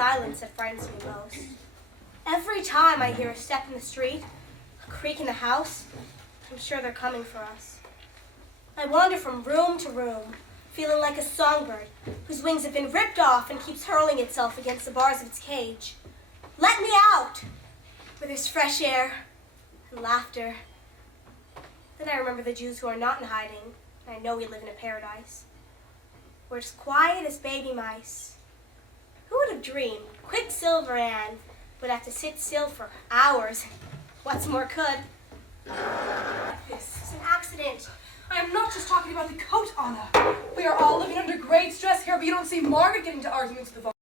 silence that frightens me most. Every time I hear a step in the street, a creak in the house, I'm sure they're coming for us. I wander from room to room, feeling like a songbird whose wings have been ripped off and keeps hurling itself against the bars of its cage. Let me out, where there's fresh air and laughter. Then I remember the Jews who are not in hiding, and I know we live in a paradise. We're as quiet as baby mice. Who would have dreamed Quicksilver Ann would have to sit still for hours? What's more could? This It's an accident. I am not just talking about the coat, Anna. We are all living under great stress here, but you don't see Margaret getting into arguments with the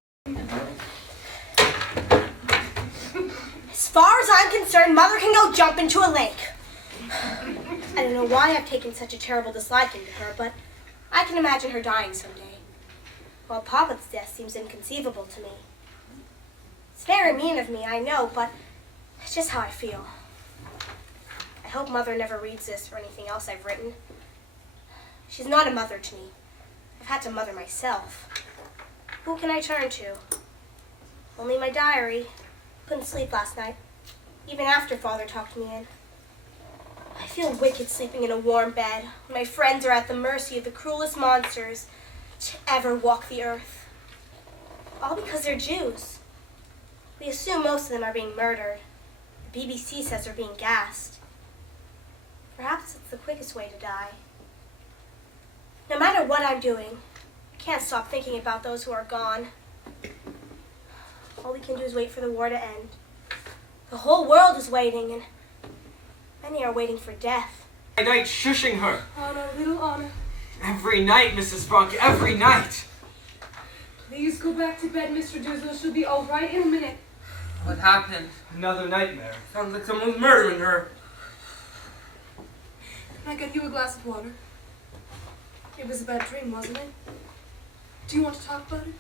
As far as I'm concerned, Mother can go jump into a lake. I don't know why I've taken such a terrible disliking to her, but I can imagine her dying someday. While Papa's death seems inconceivable to me. It's very mean of me, I know, but it's just how I feel. I hope Mother never reads this or anything else I've written. She's not a mother to me. I've had to mother myself. Who can I turn to? Only my diary. Couldn't sleep last night, even after Father talked me in. I feel wicked sleeping in a warm bed when my friends are at the mercy of the cruelest monsters to ever walk the earth. All because they're Jews. We assume most of them are being murdered. The BBC says they're being gassed. Perhaps it's the quickest way to die. No matter what I'm doing, I can't stop thinking about those who are gone. All we can do is wait for the war to end. The whole world is waiting, and many are waiting for death. At night shushing her. Anna, little Anna. Every night, Mrs. Frank, every night. Please go back to bed, Mr. Dizzle. She'll be all right in a minute. What happened? Another nightmare. Sounds like someone's murdering her. Can I get you a glass of water? It was a bad dream, wasn't it? Do you want to talk about it?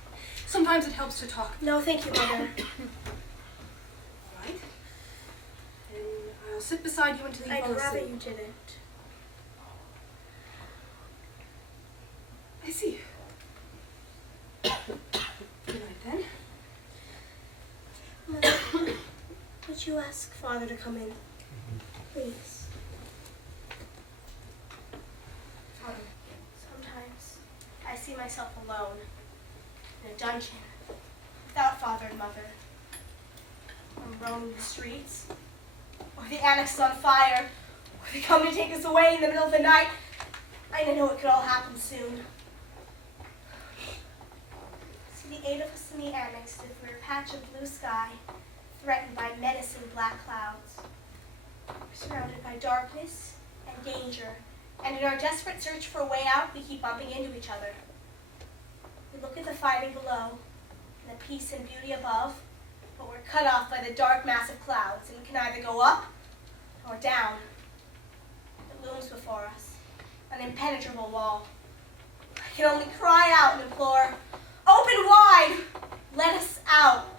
Sometimes it helps to talk. No, thank you, Mother. All right. And I'll sit beside you until you fall I'd rather asleep. you didn't. I see. Good night, then. Mother, would you ask Father to come in? Please. Sometimes I see myself alone in a dungeon without Father and Mother. I'm roaming the streets, or the annex is on fire, or they come to take us away in the middle of the night. I know it could all happen soon. See, the 8 of us in the annex stood for a patch of blue sky, threatened by menacing black clouds. We're surrounded by darkness and danger, and in our desperate search for a way out, we keep bumping into each other. We look at the fighting below, and the peace and beauty above, but we're cut off by the dark mass of clouds, and we can either go up or down. It looms before us, an impenetrable wall. I can only cry out and implore, open wide, let us out.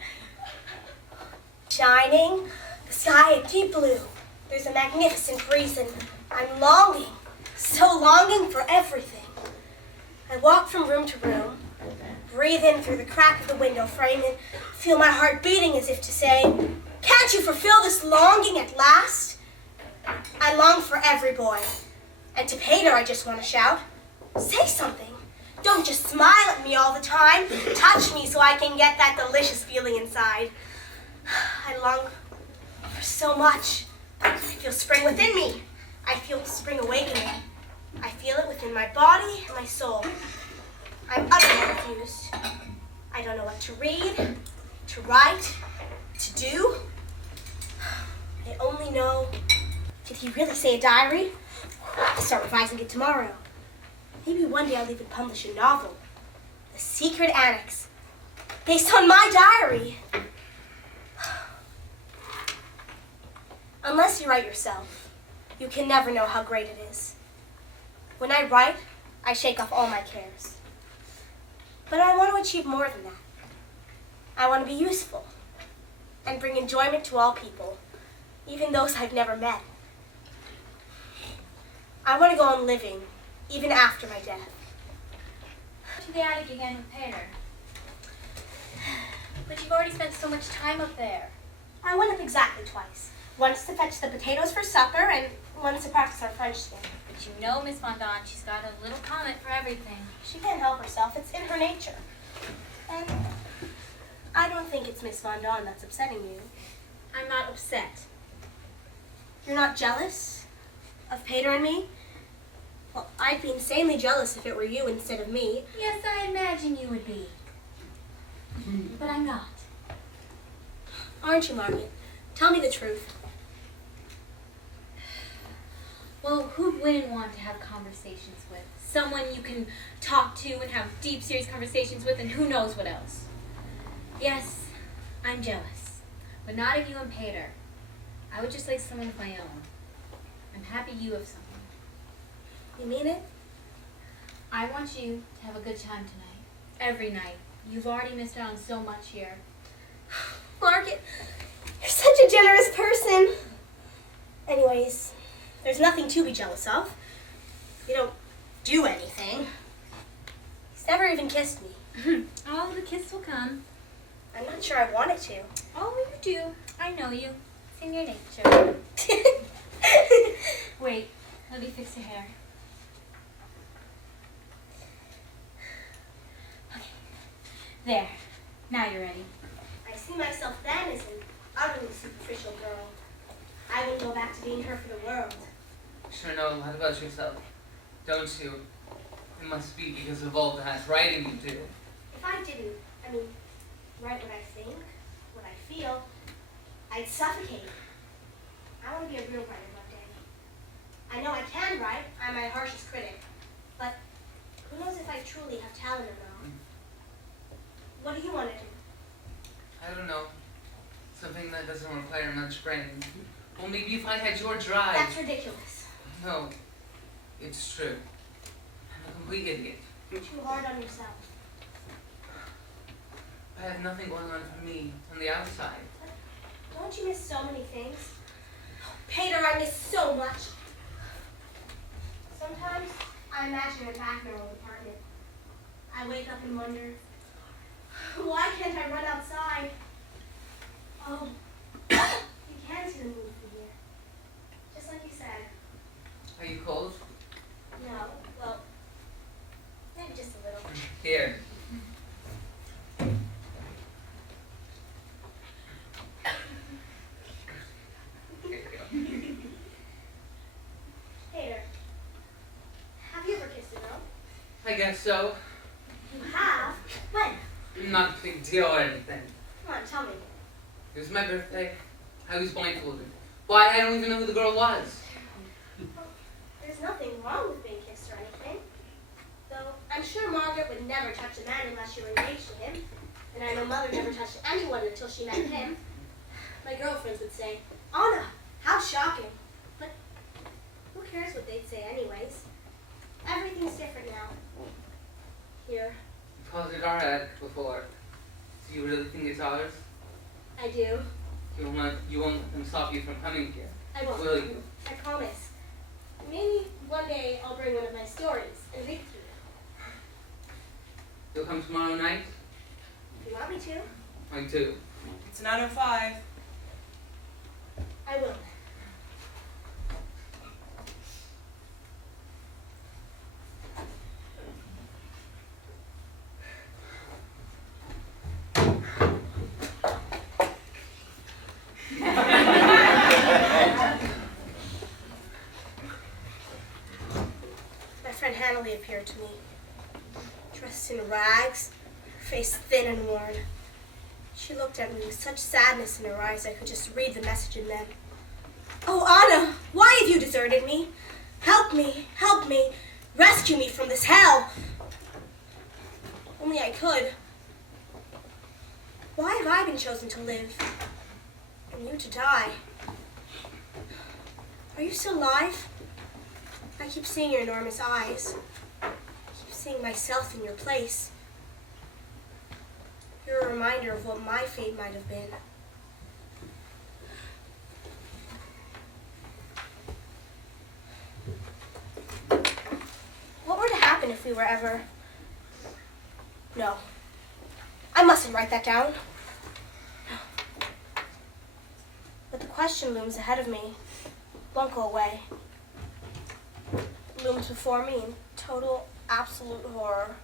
Shining, the sky a deep blue. There's a magnificent reason. I'm longing, so longing for everything. I walk from room to room, breathe in through the crack of the window frame, and feel my heart beating as if to say, can't you fulfill this longing at last? I long for every boy. And to Pater I just want to shout, say something. Don't just smile at me all the time. Touch me so I can get that delicious feeling inside. I long for so much. I feel spring within me. I feel spring awakening. I feel it within my body and my soul. I'm utterly confused. I don't know what to read, to write, to do. I only know, did he really say a diary? I'll start revising it tomorrow. Maybe one day I'll even publish a novel, The Secret Annex, based on my diary. Unless you write yourself, you can never know how great it is. When I write, I shake off all my cares. But I want to achieve more than that. I want to be useful and bring enjoyment to all people, even those I've never met. I want to go on living, even after my death. To the attic again with Pater. But you've already spent so much time up there. I went up exactly twice. Once to fetch the potatoes for supper, and once to practice our French together. But you know, Miss Fondant, she's got a little comment for everything. She can't help herself. It's in her nature. And I don't think it's Miss Fondant that's upsetting you. I'm not upset. You're not jealous of Pater and me? Well, I'd be insanely jealous if it were you instead of me. Yes, I imagine you would be. But I'm not. Aren't you, Margaret? Tell me the truth. Well, who wouldn't want to have conversations with? Someone you can talk to and have deep, serious conversations with, and who knows what else. Yes, I'm jealous. But not of you and Pater. I would just like someone of my own. I'm happy you have someone. You mean it? I want you to have a good time tonight. Every night. You've already missed out on so much here. Margaret, you're such a generous person. Anyways, there's nothing to be jealous of. You don't do anything. He's never even kissed me. Oh, the kiss will come. I'm not sure I want it to. Oh, you do. I know you. It's in your nature. Wait, let me fix your hair. Okay. There. Now you're ready. I see myself then as an utterly superficial girl. I wouldn't go back to being her for the world. Sure know a lot about yourself, don't you? It must be because of all that writing you do. If I didn't, write what I think, what I feel, I'd suffocate. I want to be a real writer one day. I know I can write. I'm my harshest critic. But who knows if I truly have talent or not? What do you want to do? I don't know. Something that doesn't require much brain. Well, maybe if I had your drive. That's ridiculous. No, it's true. I'm a complete idiot. You're too hard on yourself. I have nothing going on for me on the outside. Don't you miss so many things? Pater, I miss so much. Sometimes I imagine her back in her old apartment. I wake up and wonder, why can't I run outside? Oh, you can see the moon from here. Just like you said. Are you cold? No, well, maybe just a little. Here. Here you go. Pater, have you ever kissed a girl? I guess so. You have? When? Not a big deal or anything. Come on, tell me. It was my birthday. I was blindfolded. Why, I don't even know who the girl was. There's nothing wrong with being kissed or anything. Though I'm sure Margaret would never touch a man unless she were engaged to him. And I know Mother never touched anyone until she met him. My girlfriends would say, Anna, how shocking. But who cares what they'd say anyways? Everything's different now. Here, You called it our attic before. Do you really think it's ours? I do. You won't let them stop you from coming here, I won't. will you? I promise. Maybe one day I'll bring one of my stories and read it to you. You'll come tomorrow night? If you want me to, I do. It's 9:05. I will. My friend Hannah appeared to me, dressed in rags, her face thin and worn. She looked at me with such sadness in her eyes I could just read the message in them. Oh, Anna, why have you deserted me? Help me, rescue me from this hell. Only I could. Why have I been chosen to live and you to die? Are you still alive? I keep seeing your enormous eyes. I keep seeing myself in your place. You're a reminder of what my fate might have been. What were to happen if we were ever... No. I mustn't write that down. But the question looms ahead of me. Won't go away. Looms before me in total, absolute horror.